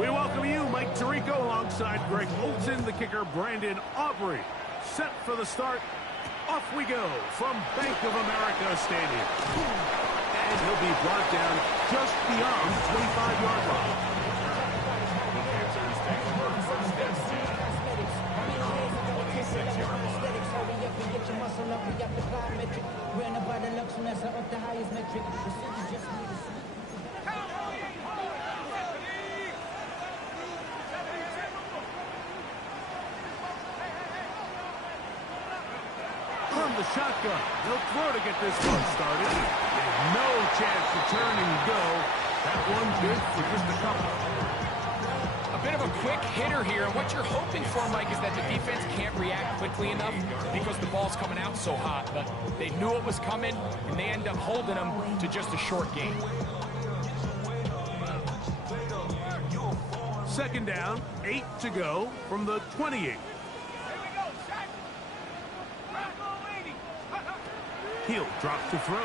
We welcome you, Mike Tirico, alongside Greg Olson, the kicker, Brandon Aubrey. Set for the start. Off we go from Bank of America Stadium. And he'll be brought down just beyond the 25-yard line. From the shotgun, he'll throw to get this one started. There's no chance to turn and go. That one's good for just a couple. A bit of a quick hitter here, and what you're hoping for, Mike, is that the defense can't react quickly enough because the ball's coming out so hot. But they knew it was coming, and they end up holding them to just a short game. Second down, 8 to go from the 28. He'll drop to throw.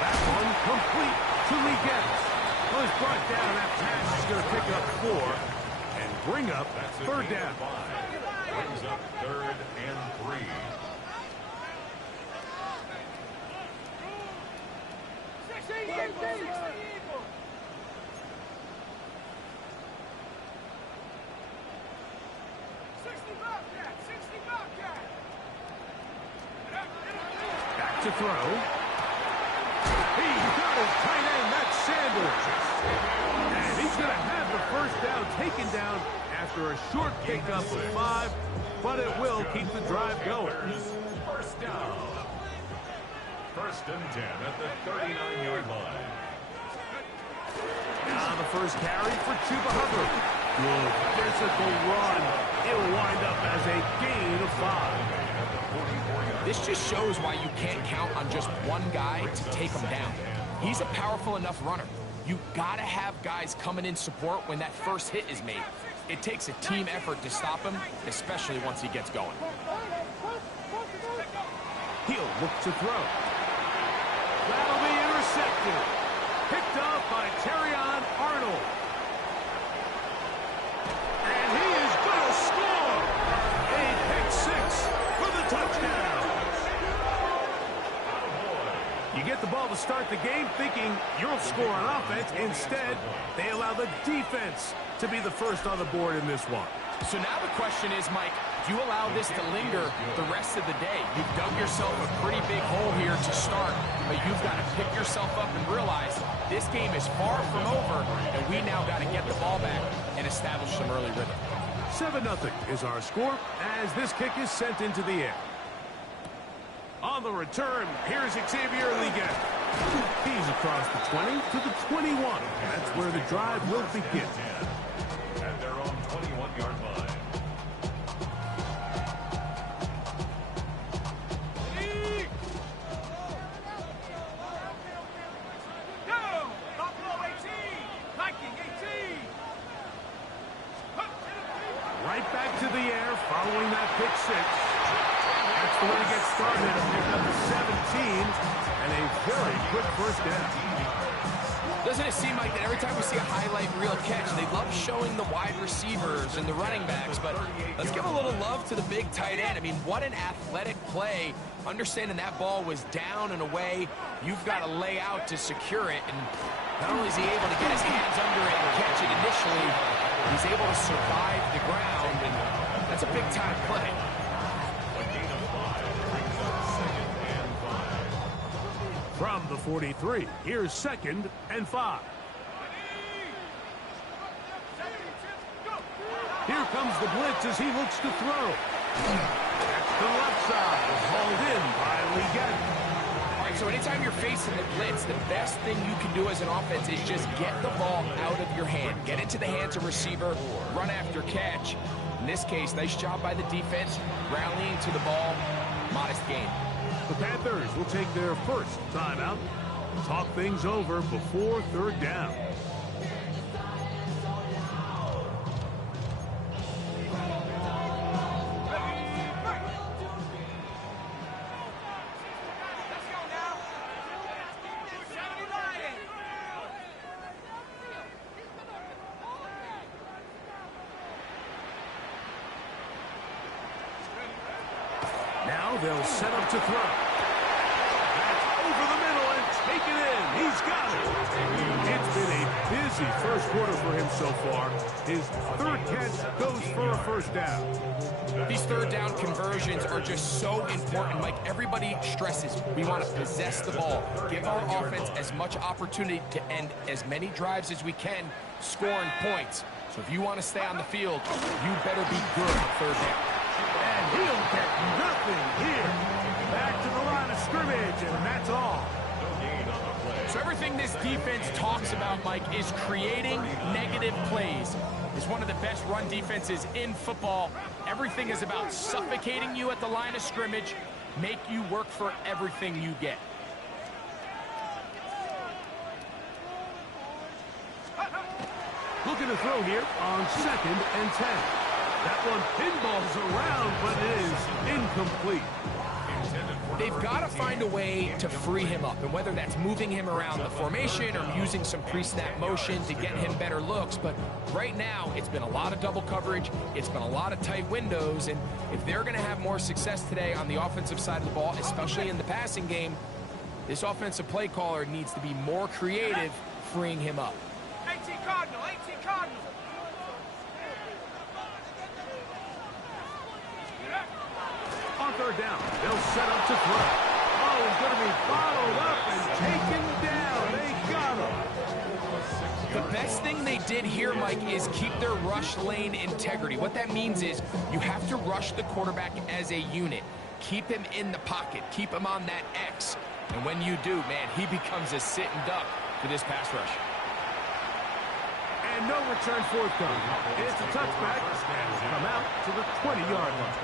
That one complete to Lee Gettis. Well, he's brought down. That pass is going to pick up 4 and bring up third down. Brings up 3rd and 3. Back to throw. He's got his tight end, that's Sanders. And he's going to have the first down taken down after a short pickup of 5, but it will keep the drive going. First down. 1st and 10 at the 39-yard line. Now the first carry for Chuba Hubbard. Good physical run. It'll wind up as a gain of 5. This just shows why you can't count on just one guy to take him down. He's a powerful enough runner. You gotta have guys coming in support when that first hit is made. It takes a team effort to stop him, especially once he gets going. He'll look to throw. That'll be intercepted. Picked up by Terrion Arnold. And he is going to score. A pick 6 for the touchdown. You get the ball to start the game thinking you'll score on offense. Instead, they allow the defense to be the first on the board in this one. So now the question is, Mike, do you allow this to linger the rest of the day? You've dug yourself a pretty big hole here to start, but you've got to pick yourself up and realize this game is far from over, and we now got to get the ball back and establish some early rhythm. 7-0 is our score as this kick is sent into the air. On the return, here's Xavier Legette. He's across the 20 to the 21. That's where the drive will begin. At their own 21-yard line. Right back to the air following that pick 6. That's the way to get started. A pick up to 17 and a very quick first down. Doesn't it seem like that every time we see a highlight reel catch, they love showing the wide receivers and the running backs, but let's give a little love to the big tight end. I mean, what an athletic play. Understanding that ball was down and away, you've got to lay out to secure it, and not only is he able to get his hands under it and catch it initially, he's able to survive the ground, and that's a big-time play. From the 43, here's 2nd and 5. Here comes the blitz as he looks to throw. That's the left side, hauled in by Legette. All right, so anytime you're facing the blitz, the best thing you can do as an offense is just get the ball out of your hand. Get into the hands of receiver, run after catch. In this case, nice job by the defense, rallying to the ball, modest gain. The Panthers will take their first timeout. Talk things over before 3rd down. they'll set up to throw. That's over the middle and taken in. He's got it. It's been a busy first quarter for him so far. His third catch goes for a first down. These third down conversions are just so important. Mike, everybody stresses we want to possess the ball, give our offense as much opportunity to end as many drives as we can, scoring points. So if you want to stay on the field, you better be good on third down. And he'll get nothing here. Back to the line of scrimmage, and that's all. So everything this defense talks about, Mike, is creating negative plays. It's one of the best run defenses in football. Everything is about suffocating you at the line of scrimmage, make you work for everything you get. Looking to throw here on 2nd and 10. That one pinballs around, but it is incomplete. They've got to find a way to free him up, and whether that's moving him around the formation or using some pre-snap motion to get him better looks. But right now, it's been a lot of double coverage. It's been a lot of tight windows, and if they're going to have more success today on the offensive side of the ball, especially in the passing game, this offensive play caller needs to be more creative, freeing him up. 18 Cardinal, 18 Cardinal. On third down, they'll set up to throw. Oh, he's going to be followed up and taken down. They got him. The best thing they did here, Mike, is keep their rush lane integrity. What that means is you have to rush the quarterback as a unit. Keep him in the pocket. Keep him on that X. And when you do, man, he becomes a sitting duck for this pass rush. And no return forthcoming. It's a touchback. Come out to the 20-yard line.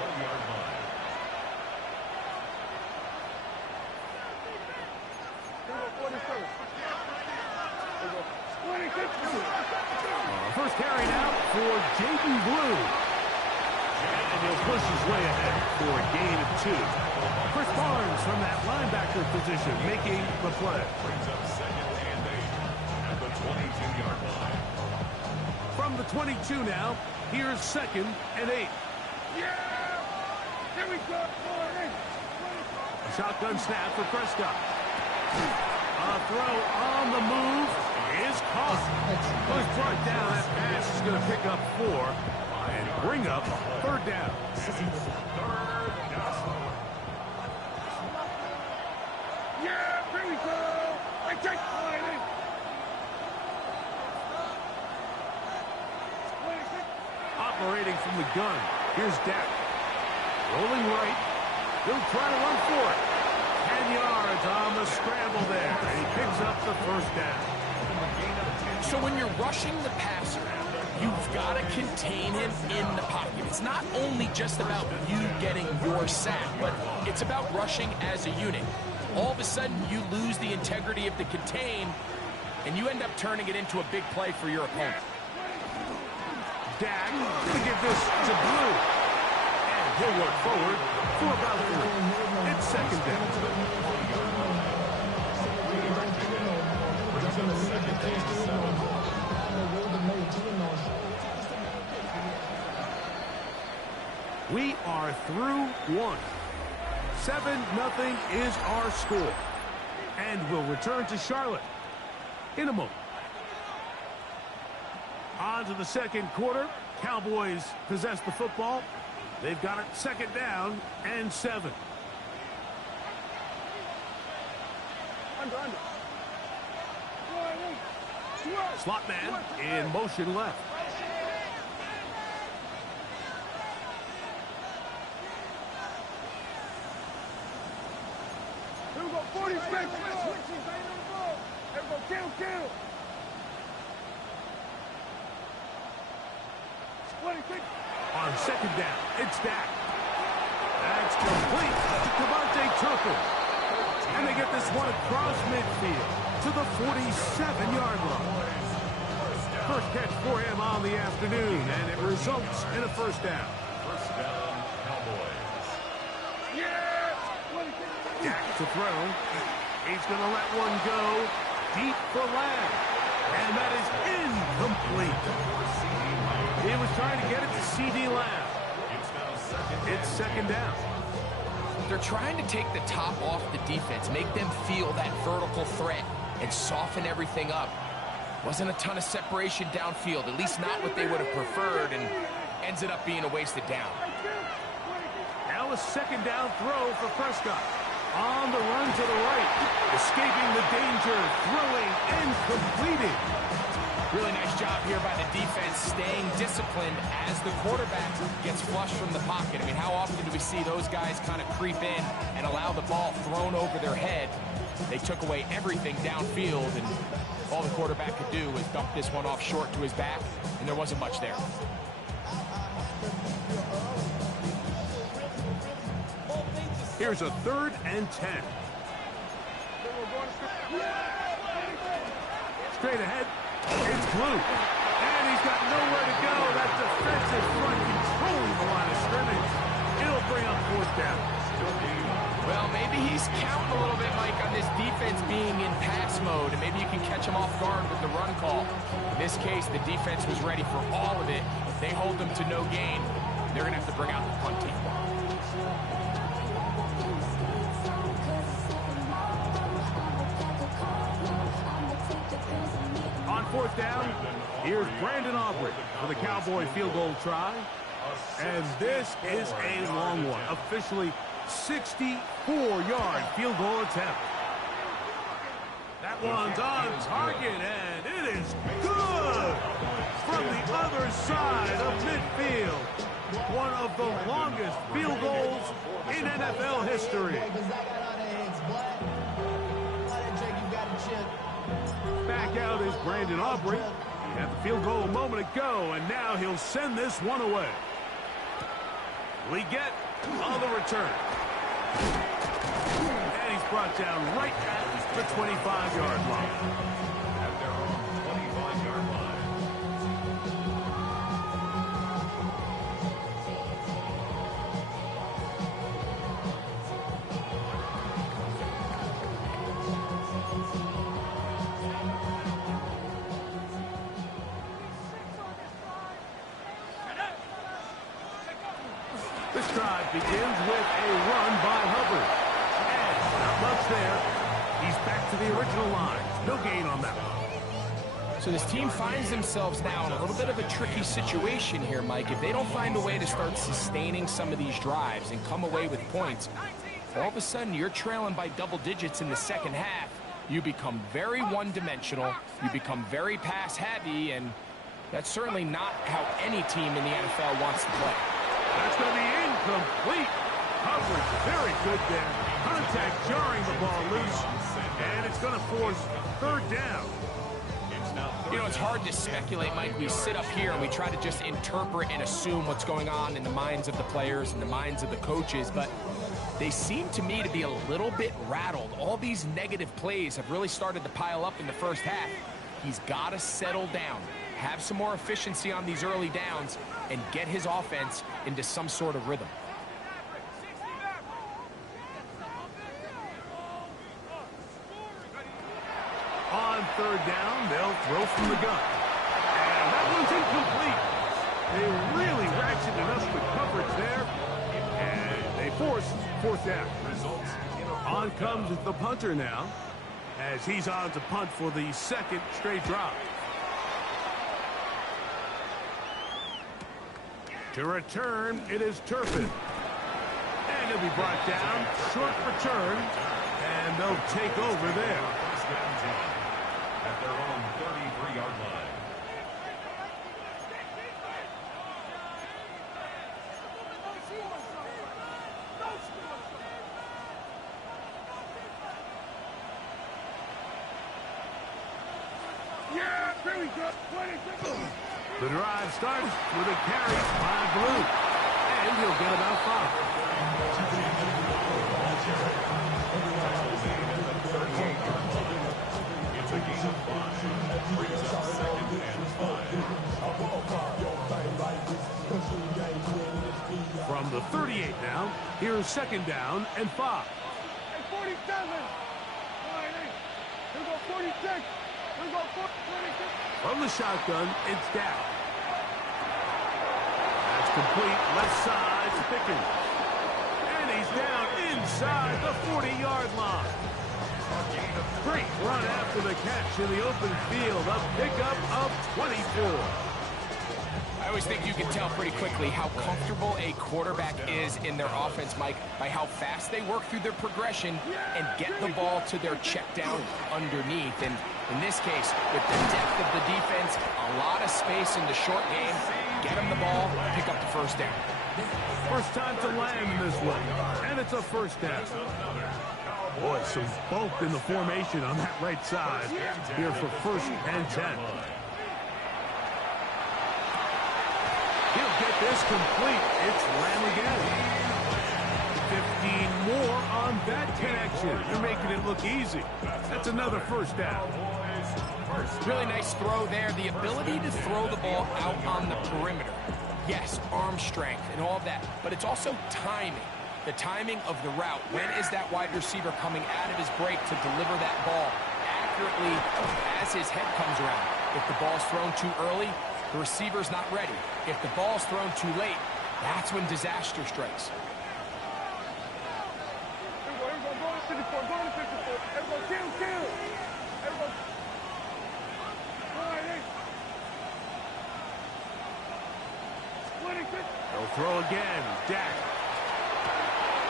First carry now for Jaden Blue. And he'll push his way ahead for a gain of 2. Chris Barnes from that linebacker position making the play. Brings up 2nd and 8 at the 22-yard line. From the 22 now, here's 2nd and 8. Yeah! Here we go, boy. A shotgun snap for Prescott. A throw on the move is caught. Was brought down. That pass is going to pick up 4 and bring up third down. Yeah, here we go. I take fighting. Operating from the gun. Here's Dak. Rolling right. He'll try to run for it. 10 yards on the scramble there. And he picks up the first down. So when you're rushing the passer, you've got to contain him in the pocket. It's not only just about you getting your sack, but it's about rushing as a unit. All of a sudden, you lose the integrity of the contain, and you end up turning it into a big play for your opponent. Dak to give this to Blue. And he'll work forward for about 3. It's 2nd down. We are through 1. 7-0 is our score. And we'll return to Charlotte in a moment. On to the second quarter. Cowboys possess the football. They've got it 2nd down and 7. Under. Slot man in motion left. Here we go, 46. Switches, ain't no ball. Here we go, kill. 26. On 2nd down, it's Dak. That's complete to Devontae Turpin. And they get this one across midfield to the 47-yard line. First catch for him on the afternoon, and it results in a first down. First down, Cowboys. Yeah! Dak to throw. He's going to let one go deep for Lamb. And that is incomplete. He was trying to get it to C.D. Lamb. It's 2nd down. They're trying to take the top off the defense, make them feel that vertical threat, and soften everything up. Wasn't a ton of separation downfield, at least not what they would have preferred, and ends it up being a wasted down. Now a second down throw for Prescott. On the run to the right. Escaping the danger. Throwing and completing. Really nice job here by the defense, staying disciplined as the quarterback gets flushed from the pocket. I mean, how often do we see those guys kind of creep in and allow the ball thrown over their head? They took away everything downfield, and all the quarterback could do was dump this one off short to his back, and there wasn't much there. Here's a 3rd and 10. Straight ahead. It's Blue. And he's got nowhere to go. That defensive front controlling the line of scrimmage. It'll bring up 4th down. Well, maybe he's counting a little bit, Mike, on this defense being in pass mode, and maybe you can catch him off guard with the run call. In this case, the defense was ready for all of it. If they hold them to no gain, they're going to have to bring out the punt team. On 4th down, here's Brandon Aubrey for the Cowboy field goal try. And this is a long one. Officially 64-yard field goal attempt. That one's on target, and it is good from the other side of midfield. One of the longest field goals in NFL history. Back out is Brandon Aubrey. He had the field goal a moment ago, and now he'll send this one away. Legette on the return. And he's brought down right at the 25-yard line. At their own 25-yard line. This drive begins with a run by Hubbard. And not much there. He's back to the original line. No gain on that one. So this team finds themselves now in a little bit of a tricky situation here, Mike. If they don't find a way to start sustaining some of these drives and come away with points, all of a sudden you're trailing by double digits in the second half. You become very one-dimensional. You become very pass-heavy, and that's certainly not how any team in the NFL wants to play. That's going to be incomplete. Coverage very good there. Contact jarring the ball loose. And it's going to force 3rd down. You know, it's hard to speculate, Mike. We sit up here and we try to just interpret and assume what's going on in the minds of the players and the minds of the coaches, but they seem to me to be a little bit rattled. All these negative plays have really started to pile up in the first half. He's got to settle down, have some more efficiency on these early downs, and get his offense into some sort of rhythm. On 3rd down, they'll throw from the gun. And that one's incomplete. They really ratcheted up the coverage there. And they force 4th down. On comes the punter now, as he's on to punt for the 2nd straight drive. To return, it is Turpin. And he'll be brought down. Short return. And they'll take over there. At their own 33-yard line. Yeah, there we go. 20 seconds. The drive starts with a carry by Blue. And he'll get about 5. It's a gain of 5. Brings up 2nd and 5. From the 38 now, here's 2nd down and 5. Hey, 47. All right, hey. Here we go, 46. Here we go, 46. From the shotgun, it's down. That's complete. Left side to Pickens. And he he's down inside the 40-yard line. Great run after the catch in the open field. A pickup of 24. I always think you can tell pretty quickly how comfortable a quarterback is in their offense, Mike, by how fast they work through their progression and get the ball to their check down underneath. And in this case, with the depth of the defense, a lot of space in the short game, get them the ball, pick up the first down. First time to land this one, and it's a first down. Boy, some bulk in the formation on that right side here for 1st and 10. He'll get this complete. It's Lamb again. 15 more on that connection. They're making it look easy. That's another first down. Really nice throw there. The ability to throw the ball out on the perimeter. Yes, arm strength and all of that, but it's also timing. The timing of the route. When is that wide receiver coming out of his break to deliver that ball accurately as his head comes around? If the ball's thrown too early, the receiver's not ready. If the ball's thrown too late, that's when disaster strikes. Go to 54, go to 54. Everybody, kill. Everybody. All right, hey. They'll throw again. Dak.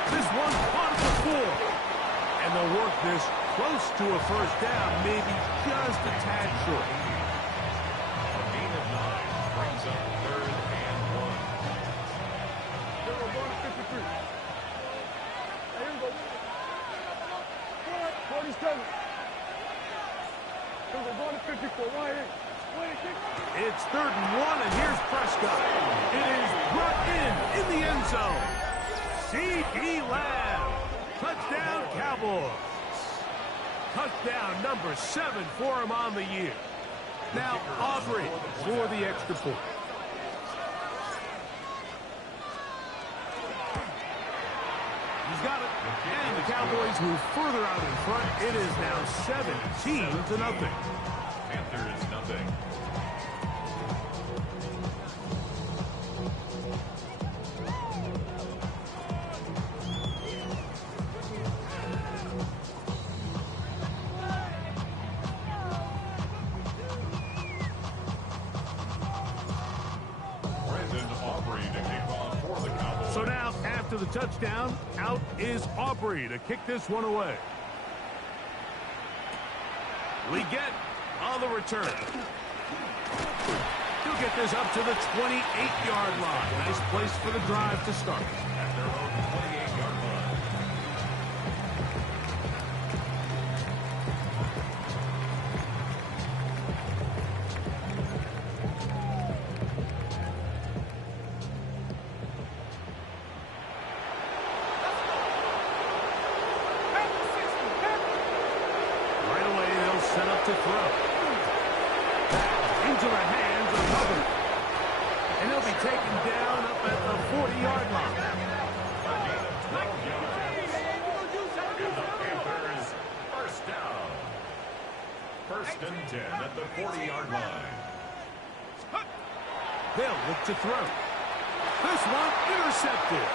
This one's on for 4. And they'll work this close to a first down, maybe just a tad short. A gain of 9 brings up 3rd and 1. Here we go, going to 53. Here we go. 47. Here we go, going to 54. Right here. It's 3rd and 1, and here's Prescott. It is brought in the end zone. C.D. Lamb. Touchdown, Cowboys. Touchdown number 7 for him on the year. Now Aubrey for the extra point. He's got it. And the Cowboys move further out in front. It is now 17-0. Panthers nothing. So now, after the touchdown, out is Aubrey to kick this one away. Leggett on the return. He'll get this up to the 28-yard line. Nice place for the drive to start. At their own 28-yard line. To throw. Into the hands of Hubbard. And he'll be taken down up at the 40-yard line. And the Panthers, first down. 1st and 10 at the 40-yard line. They'll look to throw. This one intercepted.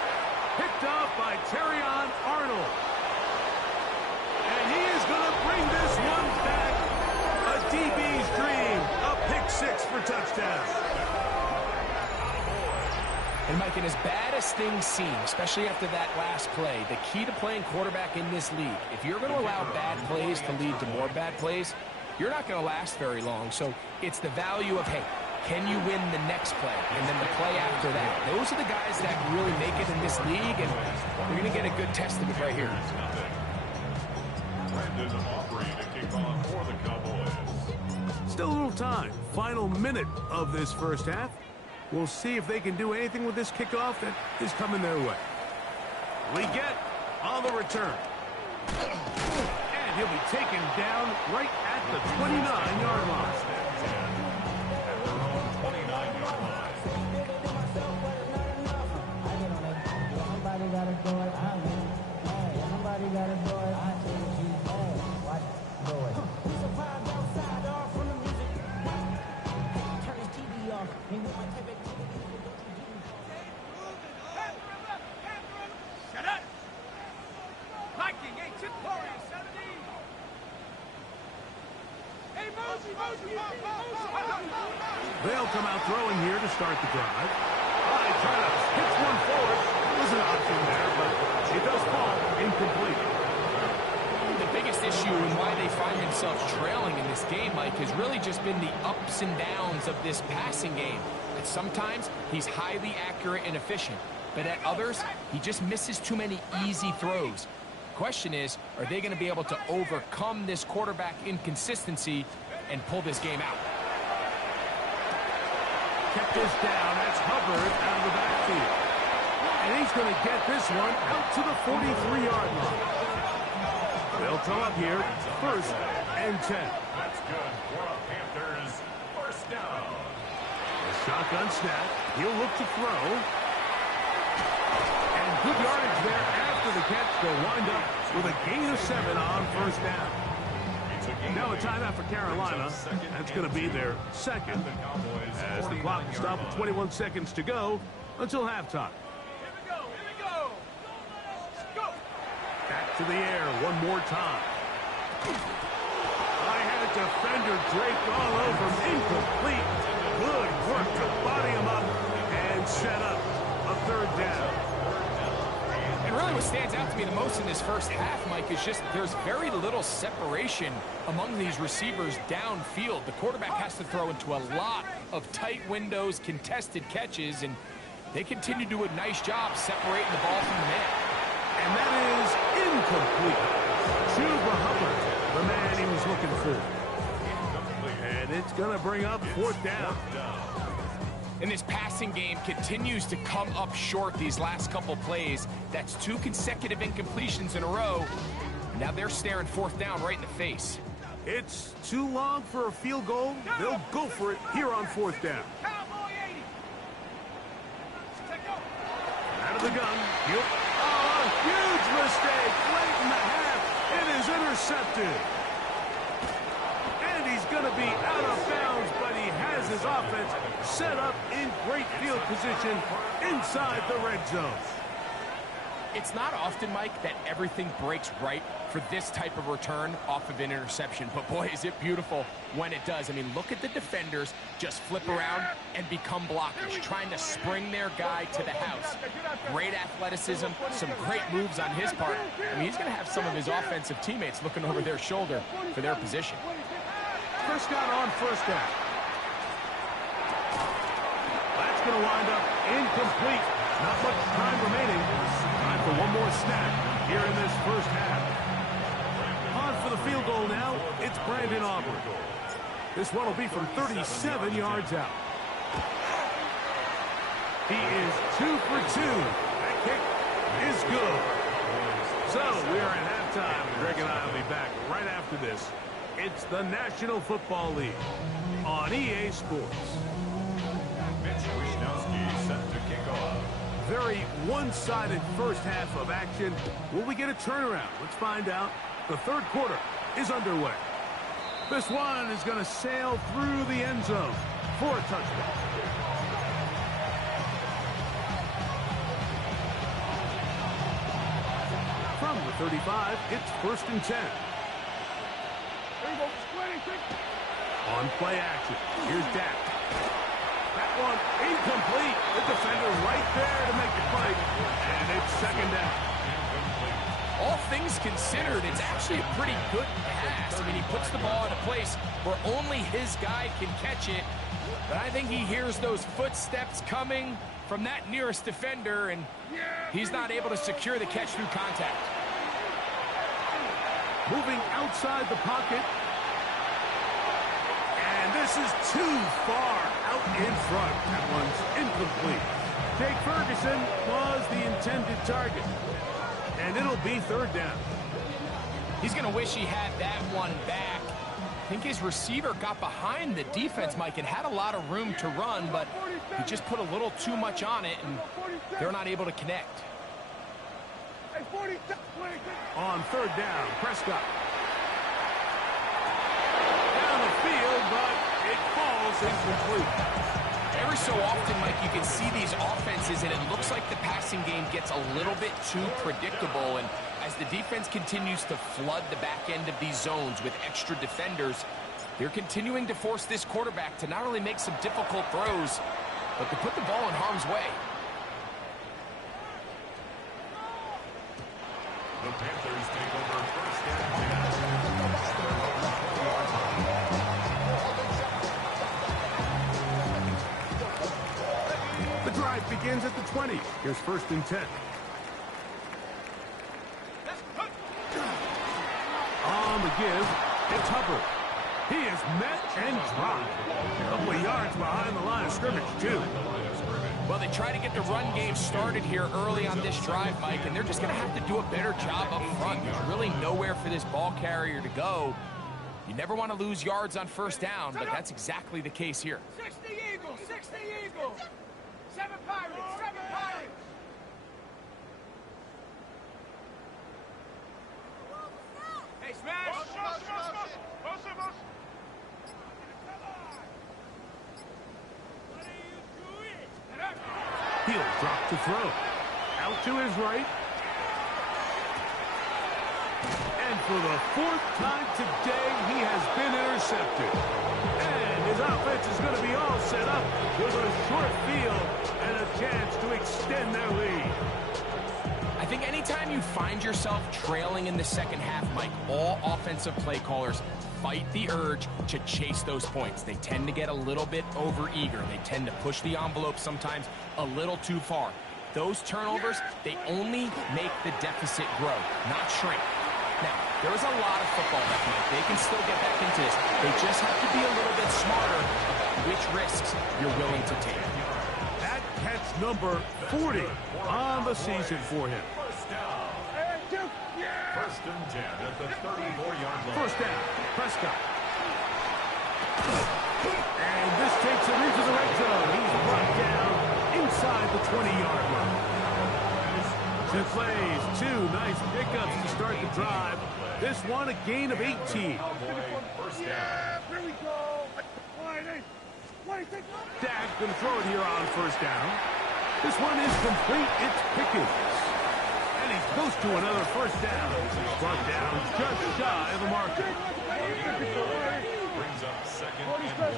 Picked off by Terrion Arnold. And he is going to bring this one back. A DB's dream. A pick 6 for touchdown. And Mike, and as bad as things seem, especially after that last play, the key to playing quarterback in this league, if you're going to allow bad plays to lead to more bad plays, you're not going to last very long. So it's the value of, hey, can you win the next play and then the play after that? Those are the guys that really make it in this league, and we're going to get a good test of it right here. Brandon Aubrey to kick off for the Cowboys. Still a little time. Final minute of this first half. We'll see if they can do anything with this kickoff that is coming their way. Leggett on the return. And he'll be taken down right at the 29-yard line. At their own 29-yard line. Somebody gotta do it. Somebody gotta do it. I think you watch do it. We survived outside all from the music. Turn his TV off. Shut up! They'll come out throwing here to start the drive. He trying to hits one forward. There's an option there, but it does fall incomplete. The biggest issue and why they find themselves trailing in this game, Mike, has really just been the ups and downs of this passing game. And sometimes he's highly accurate and efficient, but at others, he just misses too many easy throws. The question is, are they going to be able to overcome this quarterback inconsistency and pull this game out? Kept this down. That's Hubbard out of the backfield. And he's going to get this one out to the 43-yard line. They'll throw up here, 1st and 10. That's good for a Panthers first down. A shotgun snap. He'll look to throw. And good yardage there after the catch. They'll wind up with a gain of 7 on 1st down. Now a timeout for Carolina. That's going to be their second as the clock will stop with 21 seconds to go until halftime. Back to the air one more time. I had a defender draped all over him. Incomplete. Good work to body him up and set up a 3rd down. And really what stands out to me the most in this first half, Mike, is just there's very little separation among these receivers downfield. The quarterback has to throw into a lot of tight windows, contested catches, and they continue to do a nice job separating the ball from the man. And that is incomplete. Chuba Hubbard, the man he was looking for. And it's going to bring up 4th down. And this passing game continues to come up short these last couple plays. That's 2 consecutive incompletions in a row. Now they're staring 4th down right in the face. It's too long for a field goal. They'll go for it here on 4th down. Out of the gun. Oh, a huge mistake late in the half. It is intercepted. And he's going to be out of bounds, but he has his offense set up in great field position inside the red zone. It's not often, Mike, that everything breaks right for this type of return off of an interception. But, boy, is it beautiful when it does. I mean, look at the defenders just flip around and become blockers, trying to spring their guy to the house. Great athleticism, some great moves on his part. I mean, he's going to have some of his offensive teammates looking over their shoulder for their position. Prescott on 1st down. That's going to wind up incomplete. Not much time remaining. Time for one more snap here in this first half. On for the field goal now, it's Brandon Aubrey. This one will be from 37 yards out. He is 2 for 2. That kick is good. So we are at halftime. Greg and I will be back right after this. It's the National Football League on EA Sports. Mitch Wishnowsky set to kick off. Very one-sided first half of action. Will we get a turnaround? Let's find out. The 3rd quarter is underway. This one is going to sail through the end zone for a touchdown. From the 35, it's 1st and 10. On play action, here's Dak. That one incomplete. The defender right there to make the play, and it's 2nd down. All things considered, it's actually a pretty good pass. I mean, he puts the ball in a place where only his guy can catch it. But I think he hears those footsteps coming from that nearest defender, and he's not able to secure the catch through contact. Moving outside the pocket. And this is too far out in front. That one's incomplete. Jake Ferguson was the intended target. And it'll be 3rd down. He's going to wish he had that one back. I think his receiver got behind the defense, Mike, and had a lot of room to run, but he just put a little too much on it, and they're not able to connect. On 3rd down, Prescott. Down the field, but it falls incomplete. Every so often, Mike, you can see these offenses, and it looks like the passing game gets a little bit too predictable. And as the defense continues to flood the back end of these zones with extra defenders, They're continuing to force this quarterback to not only make some difficult throws, but to put the ball in harm's way. The Panthers take over first and 10. The drive begins at the 20. Here's first and 10. On the give, it's Hubbard. He is met and dropped. A couple of yards behind the line of scrimmage, too. Well, they try to get the run game started here early on this drive, Mike, and they're just going to have to do a better job up front. There's really nowhere for this ball carrier to go. You never want to lose yards on first down, but that's exactly the case here. 60 Eagles, 60 Eagles. 7 Pirates, 7 Pirates. Hey, smash. He'll drop to throw. Out to his right. And for the 4th time today, he has been intercepted. And his offense is going to be all set up with a short field and a chance to extend their lead. I think anytime you find yourself trailing in the second half, Mike, all offensive play callers fight the urge to chase those points. They tend to get a little bit overeager. They tend to push the envelope sometimes a little too far. Those turnovers, they only make the deficit grow, not shrink. Now, there's a lot of football left, Mike. They can still get back into this. They just have to be a little bit smarter about which risks you're willing to take. That catch number 40 on the season for him. First and 10 at the 34-yard line. First down, Prescott. And this takes him into the red zone. He's brought down inside the 20-yard line. 2 plays, 2 nice pickups to start the drive. This one a gain of 18. First down. Here we go. Dak going to throw it here on first down. This one is complete. It's Pickens. And he's close to another first down. Brought down just shy of the marker. Brings up second and 1.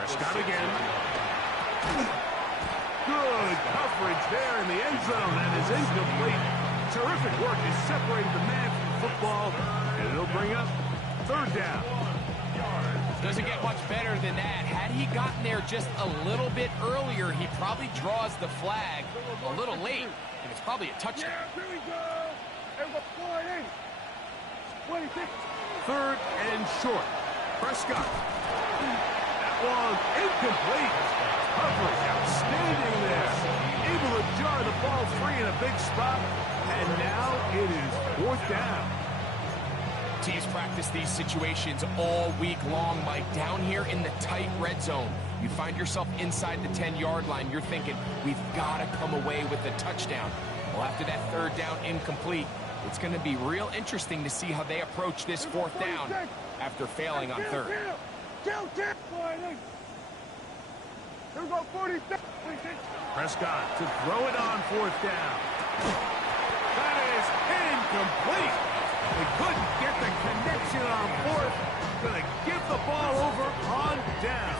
Prescott again. Good coverage there in the end zone. That is incomplete. Terrific work. He separated the man from the football. And it'll bring up third down. Doesn't get much better than that. Had he gotten there just a little bit earlier, he probably draws the flag a little late, and it's probably a touchdown. Here we go. Everybody, 26. Third and short. Prescott. That one incomplete. Coverage outstanding there. Able to jar the ball free in a big spot. And now it is 4th down. Teams practice these situations all week long, Mike. Down here in the tight red zone, you find yourself inside the 10-yard line. You're thinking, we've got to come away with a touchdown. Well, after that third down incomplete, it's going to be real interesting to see how they approach this 4th down after failing on third. Here we go, 46. Prescott to throw it on 4th down. That is incomplete. They couldn't get the connection on 4th. Going to give the ball over on down.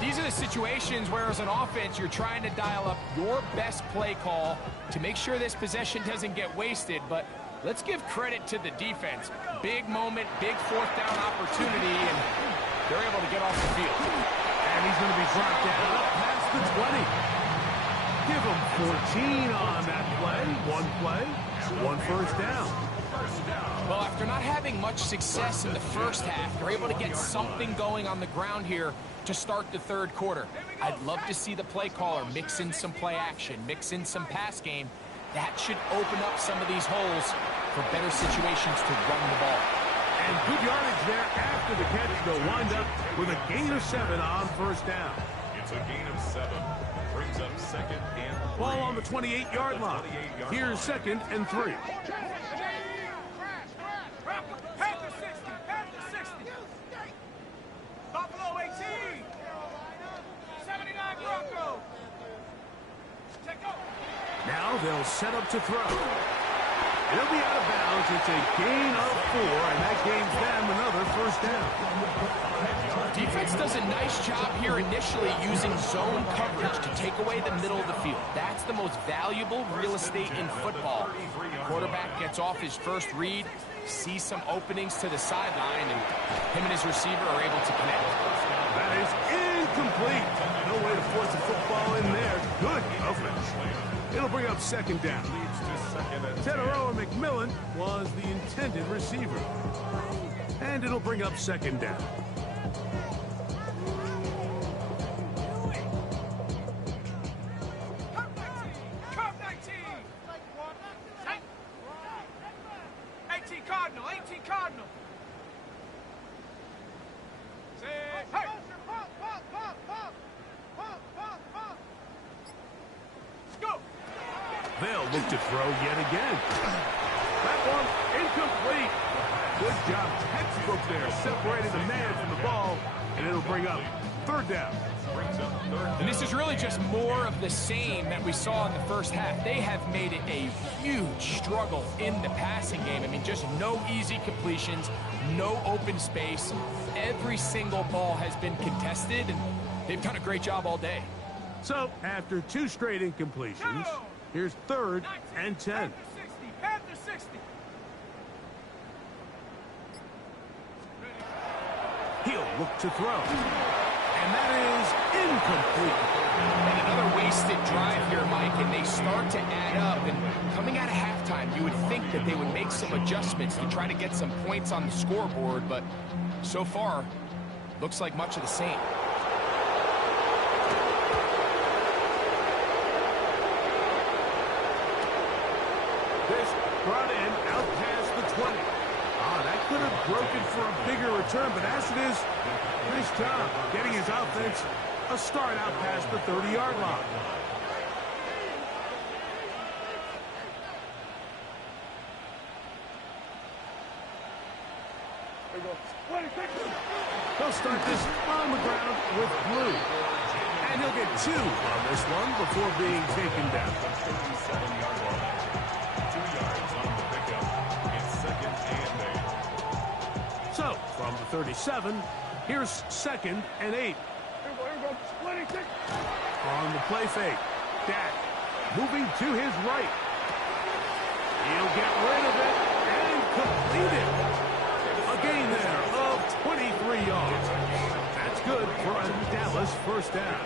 These are the situations where, as an offense, you're trying to dial up your best play call to make sure this possession doesn't get wasted. But let's give credit to the defense. Big moment, big 4th down opportunity, and they're able to get off the field. And he's going to be brought down up past the 20. Give him 14 on that play. 1 play, 1 first down. Well, after not having much success in the first half, they're able to get something going on the ground here to start the third quarter. I'd love to see the play caller mix in some play action, mix in some pass game. That should open up some of these holes for better situations to run the ball. And good yardage there after the catch. They'll wind up with a gain of 7 on first down. It's a gain of 7. Brings up second and 3. Ball on the 28-yard line. Here's 2nd and 3. Panther 60, Panther 60. Buffalo 18. 79 Broncos. Check out. Now they'll set up to throw. It'll be out of bounds. It's a gain of 4, and that gains them another first down. Defense does a nice job here initially using zone coverage to take away the middle of the field. That's the most valuable real estate in football. Quarterback gets off his first read, sees some openings to the sideline, and him and his receiver are able to connect. That is incomplete. No way to force the football in there. Good coverage. It'll bring up second down. Teteroa McMillan was the intended receiver. And it'll bring up second down. Cardinal. Say, hey! Go! They'll look to throw yet again. That one incomplete. Good job, textbook there, separating the man from the ball, and it'll bring up third down. And this is really just more of the same that we saw in the first half. They have made it a huge struggle in the passing game. I mean, just no easy completions, no open space. Every single ball has been contested, and they've done a great job all day. So, after 2 straight incompletions, here's 3rd and 10. Panther 60. He'll look to throw. And that is incomplete. And another wasted drive here, Mike, and they start to add up. And coming out of halftime, you would think that they would make some adjustments to try to get some points on the scoreboard, but so far, looks like much of the same. This brought in out past the 20. That could have broken for a bigger return, but as it is, nice job getting his offense a start out past the 30-yard line. They'll start this on the ground with Blue. And he'll get 2 on this one before being taken down. 37-yard line. 2 yards on the pickup. It's 2nd and 8. So, from the 37, here's 2nd and 8. Here we go. Splitting six. On the play fake, Dak moving to his right. He'll get rid of it and complete it. A gain there of 23 yards. That's good for a Dallas first down.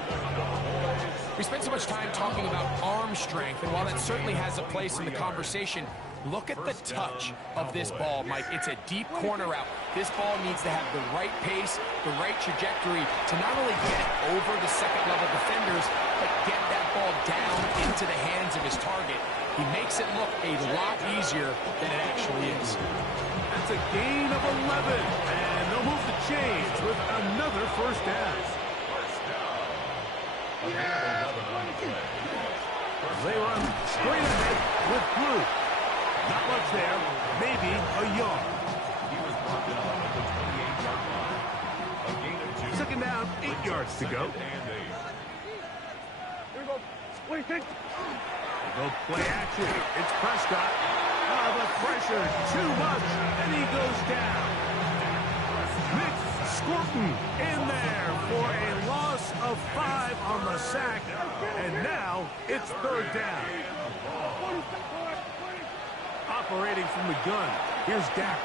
We spent so much time talking about arm strength, and while that certainly has a place in the conversation, look at the touch of this ball, Mike. It's a deep corner route. This ball needs to have the right pace, the right trajectory to not only get it over the second-level defenders, but get that ball down into the hands of his target. He makes it look a lot easier than it actually is. That's a gain of 11, and they'll move the chains with another first down. They run straight ahead with Blue. Not much there, maybe a yard. He was brought down at the 28-yard line. A gain of 2. Second down, 8 yards to go. And 8. Here we go. Splitting six. They'll play action. It's Prescott. Oh, the pressure too much, and he goes down. Nick Scorton in there for a loss of 5 on the sack, and now it's third down. Operating from the gun, here's Dak.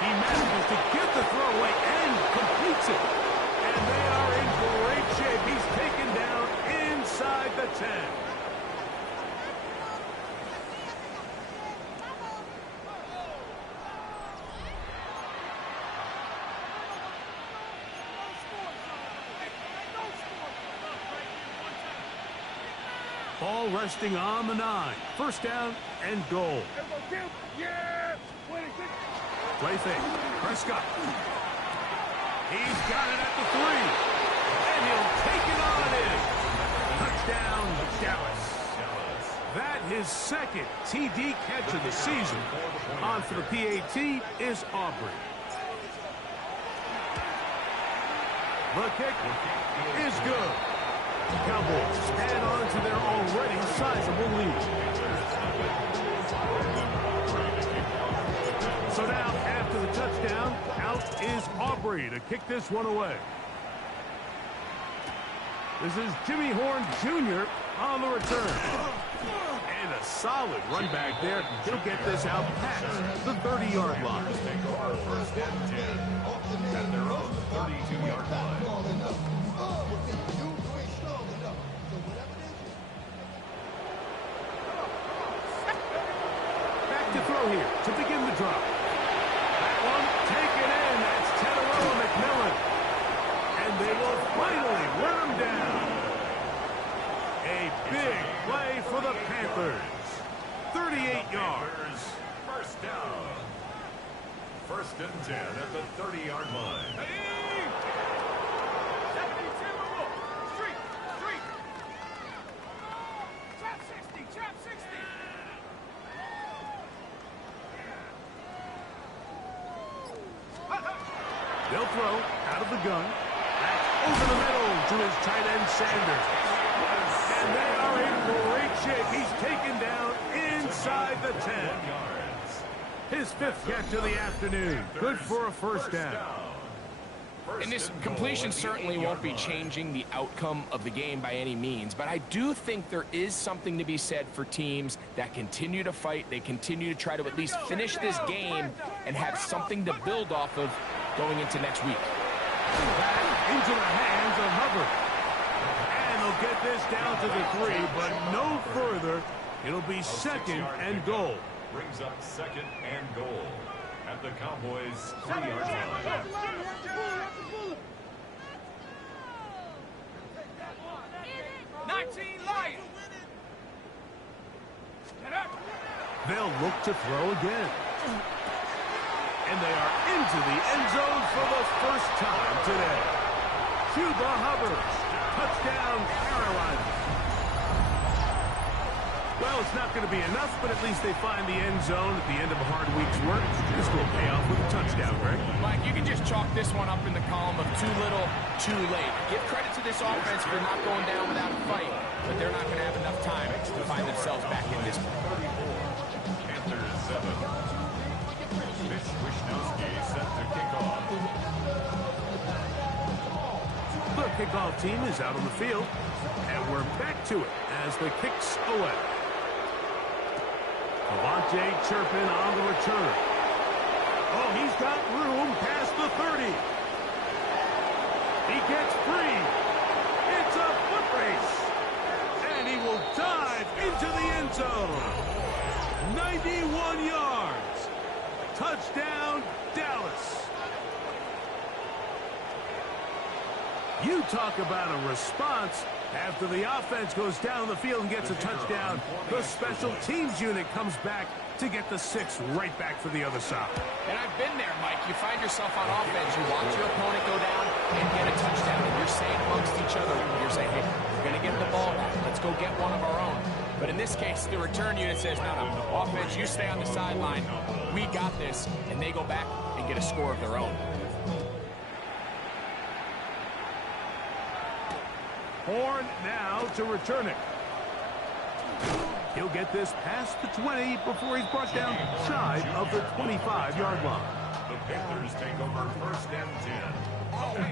He manages to get the throw away and completes it. And they are in great shape. He's taken down inside the 10. Ball resting on the 9. First down and goal. Yes! Play fake. Prescott. He's got it at the 3. And he'll take it on in. Touchdown, Dallas. That his second TD catch of the season. On for the PAT is Aubrey. The kick is good. Cowboys add on to their already sizable lead. So now, after the touchdown, out is Aubrey to kick this one away. This is Jimmy Horn Jr. on the return. And a solid run back there. He'll get this out past the 30-yard line. Take over first and 10 at their own 32-yard line. Back to throw here to begin the drop. That one taken in. That's Teteroa McMillan. And they will finally run him down. A big play for the Panthers. 38 yards. First down. First and 10 at the 30-yard line. They'll throw out of the gun. Back over the middle to his tight end, Sanders. And they are in great shape. He's taken down inside the 10. His fifth catch of the afternoon. Good for a first down. And this completion certainly won't be changing the outcome of the game by any means, but I do think there is something to be said for teams that continue to fight. They continue to try to at least finish this game and have something to build off of going into next week. Back into the hands of Hubbard. And they'll get this down to the 3, but no further. It'll be second and goal. Brings up second and goal at the Cowboys' 3-yard line. 19 Lions. They'll look to throw again. And they are into the end zone for the first time today. Chuba Hubbard. Touchdown, Carolina. Well, it's not going to be enough, but at least they find the end zone at the end of a hard week's work. This will pay off with a touchdown, Greg. Mike, you can just chalk this one up in the column of too little, too late. Give credit to this offense for not going down without a fight, but they're not going to have enough time to find themselves back in this one. Panthers 7. Mitch Wishnowsky set to kick off. The kickoff team is out on the field, and we're back to it as the kicks away. Avante Turpin on the return. Oh, he's got room past the 30. He gets free. It's a foot race. And he will dive into the end zone. 91 yards. Touchdown, Dallas. You talk about a response. After the offense goes down the field and gets a touchdown, the special teams unit comes back to get the 6 right back for the other side. And I've been there, Mike. You find yourself on offense. You watch your opponent go down and get a touchdown. And you're saying amongst each other, you're saying, hey, we're going to get the ball back. Let's go get one of our own. But in this case, the return unit says, no, offense, you stay on the sideline. We got this. And they go back and get a score of their own. Horn now to return it. He'll get this past the 20 before he's brought down shy of the 25-yard line. The Panthers take over first and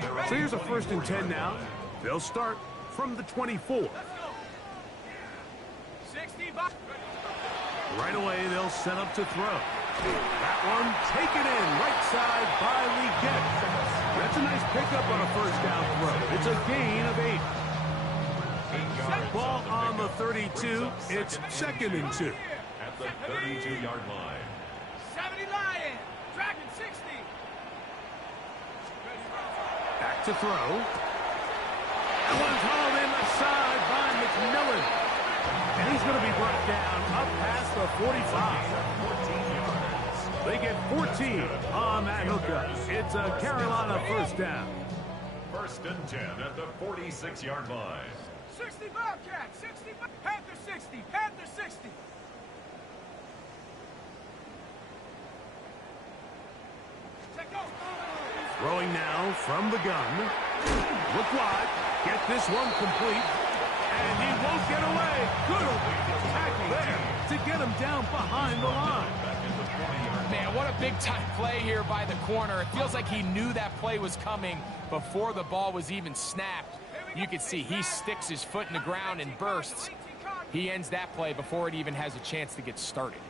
10. So here's a first and 10 now. They'll start from the 24. Right away, they'll set up to throw. That one taken in right side by Legette. That's a nice pickup on a first down throw. It's a gain of 8. Ball on the 32. It's second and 2. At the 32-yard line. 70 Lions. Dragon 60. Back to throw. That one's hauled in the side by McMillan. And he's going to be brought down up past the 45. They get 14 on that hookup. It's a Carolina first down. First and 10 at the 46-yard line. 60 Bobcat. 60 Panther 60. Panther 60. Throwing now from the gun. Look wide. Get this one complete. And he won't get away. Good tackle there to get him down behind the line. Man, what a big-time play here by the corner. It feels like he knew that play was coming before the ball was even snapped. You can see he sticks his foot in the ground and bursts. He ends that play before it even has a chance to get started.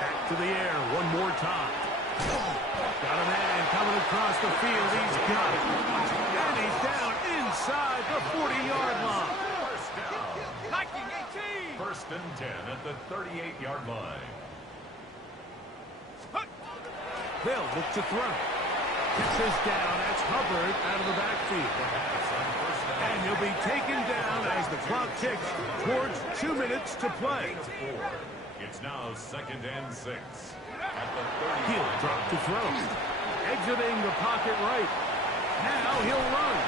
Back to the air one more time. Got a man coming across the field. He's got it. And he's down inside the 40-yard line. First and 10 at the 38-yard line. They'll look to throw. Catches down. That's Hubbard out of the backfield. And he'll be taken down as the clock ticks towards 2 minutes to play. It's now 2nd and 6 at the 30. He'll drop to throw. Exiting the pocket right. Now he'll run.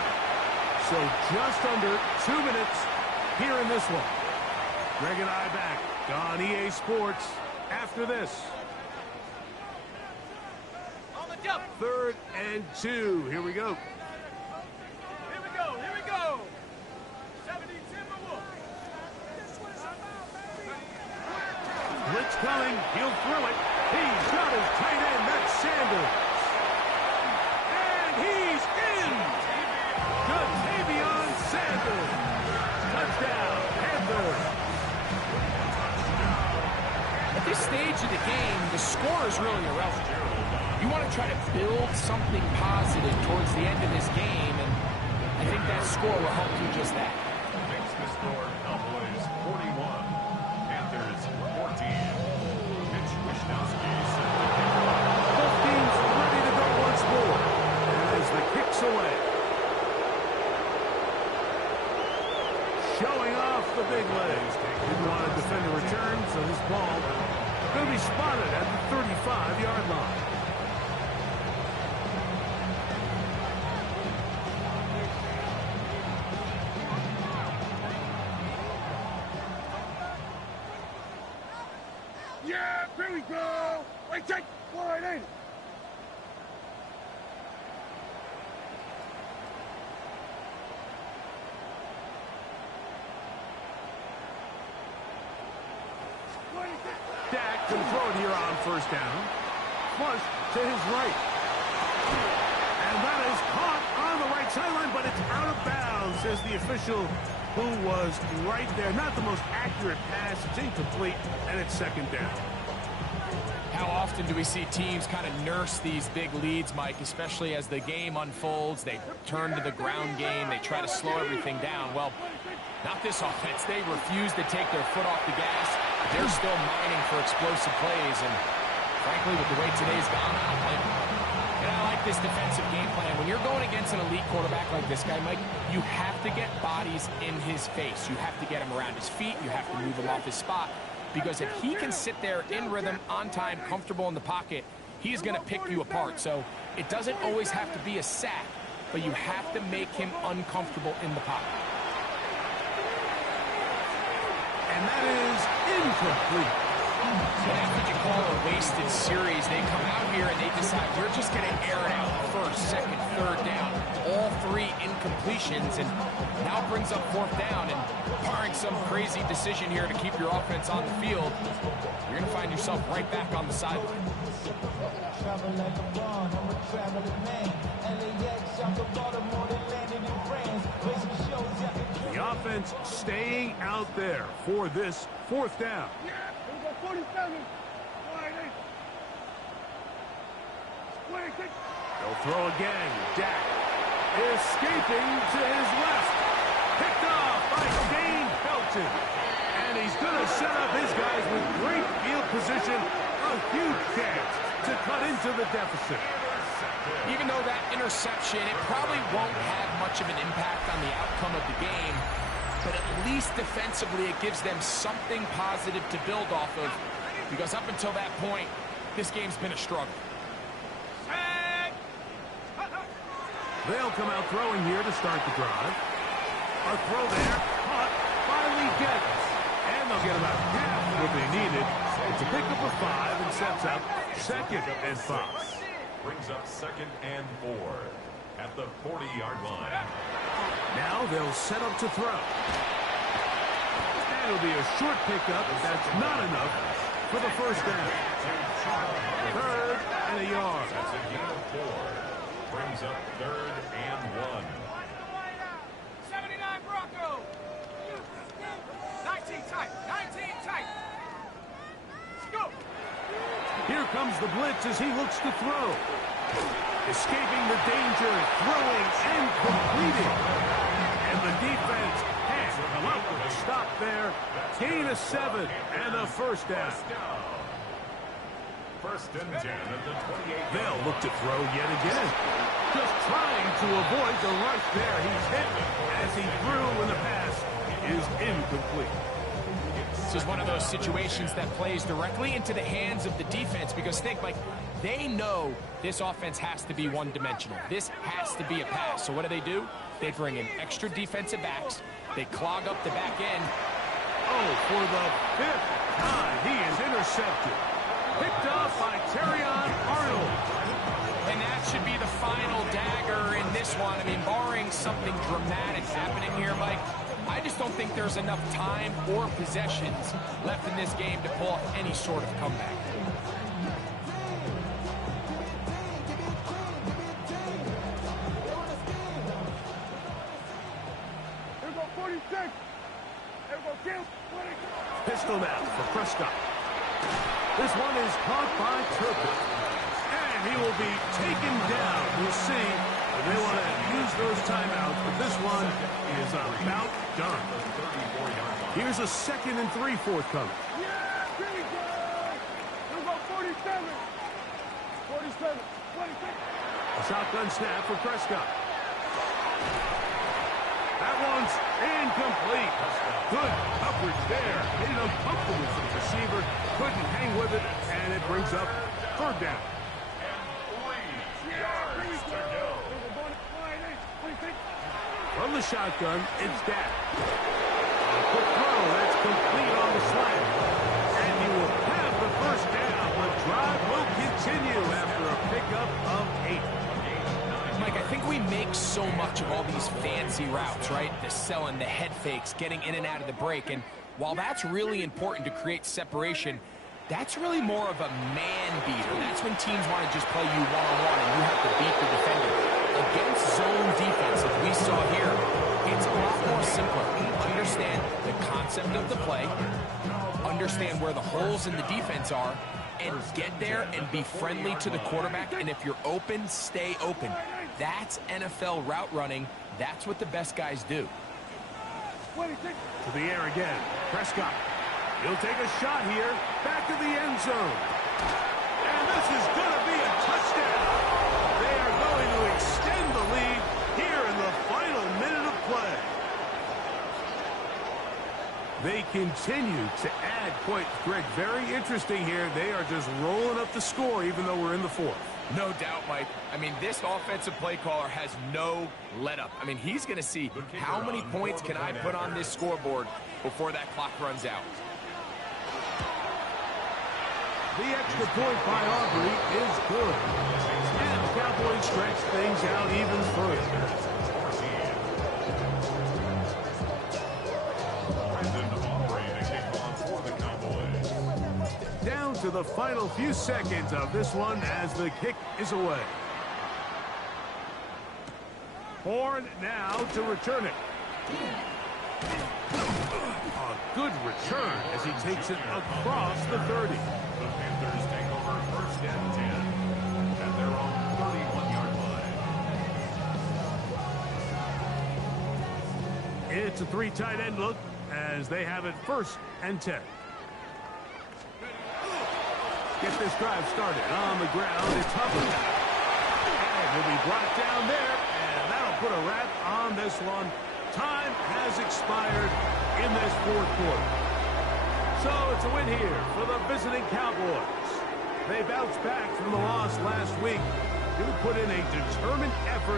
So just under 2 minutes here in this one. Greg and I back on EA Sports after this. 3rd and 2. Here we go. Here we go. 70 Timberwolves. Blitz coming. He'll throw it. He's got his tight end. That's Sanders. And he's in. Ja'Tavion Sanders. Touchdown, Panthers. At this stage of the game, the score is really irrelevant. You want to try to build something positive towards the end of this game, and I think that score will help do just that. Makes the score Cowboys 41, Panthers 14. Mitch Wishnowsky set the kick. Both teams ready to go once more as the kick's away. Showing off the big legs. Didn't want to defend a return, so this ball going to be spotted at the 35-yard line. Yeah, here we go. Wait, take. Wide in. Dak can throw it here on first down. Flush to his right. And that is caught on the right sideline, but it's out of bounds, says the official who was right there. Not the most accurate pass. It's incomplete, and it's 2nd down. How often do we see teams kind of nurse these big leads, Mike, especially as the game unfolds? They turn to the ground game. They try to slow everything down. Well, not this offense. They refuse to take their foot off the gas. They're still mining for explosive plays, and frankly, with the way today's gone, I don't blame them. And I like this defensive game plan. When you're going against an elite quarterback like this guy, Mike, you have to get bodies in his face. You have to get him around his feet. You have to move him off his spot. Because if he can sit there in rhythm, on time, comfortable in the pocket, he's going to pick you apart. So it doesn't always have to be a sack, but you have to make him uncomfortable in the pocket. And that is incomplete. So that's what you call a wasted series. They come out here and they decide we're just going to air it out 1st, 2nd, 3rd down. All 3 incompletions, and now brings up 4th down. And barring some crazy decision here to keep your offense on the field, you're going to find yourself right back on the sideline. Travel like a bond, I'm a traveling man. LAX, I'm the Baltimore, they landed in France. Play some shows, yeah. The offense staying out there for this 4th down. Yeah, here we go. 47. Wide in. 26. They'll throw again. Dak escaping to his left. Picked off by Dane Felton. And he's going to set up his guys with great field position. A huge chance to cut into the deficit. Even though that interception, it probably won't have much of an impact on the outcome of the game, but at least defensively it gives them something positive to build off of, because up until that point, this game's been a struggle. They'll come out throwing here to start the drive. A throw there, caught by Lee Gettis. And they'll get about half what they needed. It's a pickup of 5 and sets up 2nd and 5. Brings up 2nd and 4 at the 40-yard line. Now they'll set up to throw. That'll be a short pickup. That's not enough for the first down. 3rd and a yard. That's a gain of 4. Brings up 3rd and 1. 79 Bronco. 19 tight. 19 tight. Let's go. Here comes the blitz as he looks to throw. Escaping the danger, throwing and completing. And the defense has come up with a stop there. Gain of 7 and a first down. 1st and 10 at the 28. They'll look to throw yet again. Just trying to avoid the rush there. He's hit as he threw when the pass is incomplete. This is one of those situations that plays directly into the hands of the defense because think, Mike, they know this offense has to be one-dimensional. This has to be a pass. So what do? They bring in extra defensive backs. They clog up the back end. Oh, for the 5th time, he is intercepted. Picked off by Terrion Arnold. And that should be the final dagger in this one. I mean, barring something dramatic happening here, Mike, I just don't think there's enough time or possessions left in this game to pull off any sort of comeback. Here go 46. Here go Kim. 20. Pistol now for Prescott. This one is caught by Turpin. And he will be taken down. We'll see. They want to use those timeouts, but this one is about done. Here's a 2nd and 3 forthcoming. Yeah, here we go. Here go 47. 47. 26. A shotgun snap for Prescott. That one's incomplete. Good coverage there. Made it uncomfortable for the receiver. Couldn't hang with it, and it brings up 3rd down. From the shotgun, it's Dak. A quick throw, that's complete on the slant. And you will have the first down. The drive will continue after a pickup of 8. Mike, I think we make so much of all these fancy routes, right? The selling, the head fakes, getting in and out of the break. And while that's really important to create separation, that's really more of a man beater. That's when teams want to just play you one-on-one and you have to beat the defender. Against zone defense, as we saw here, it's a lot more simpler. Understand the concept of the play, understand where the holes in the defense are, and get there and be friendly to the quarterback. And if you're open, stay open. That's NFL route running. That's what the best guys do. 26. To the air again. Prescott. He'll take a shot here. Back to the end zone. And this is going to be a touchdown. They are going to extend the lead here in the final minute of play. They continue to add points. Greg, very interesting here. They are just rolling up the score even though we're in the 4th. No doubt, Mike. I mean, this offensive play caller has no let-up. I mean, he's going to see how many points can I put on this scoreboard before that clock runs out. The extra point by Aubrey is good. And the Cowboys stretch things out even further. Down to the final few seconds of this one as the kick is away. Horn now to return it. A good return as he takes it across the 30. The Panthers take over 1st and 10 at their own 31-yard line. It's a 3 tight end look as they have it 1st and 10. Get this drive started on the ground. It's Hubbard. And will be brought down there, and that'll put a wrap on this one. Time has expired in this 4th quarter. So it's a win here for the visiting Cowboys. They bounced back from the loss last week. They put in a determined effort.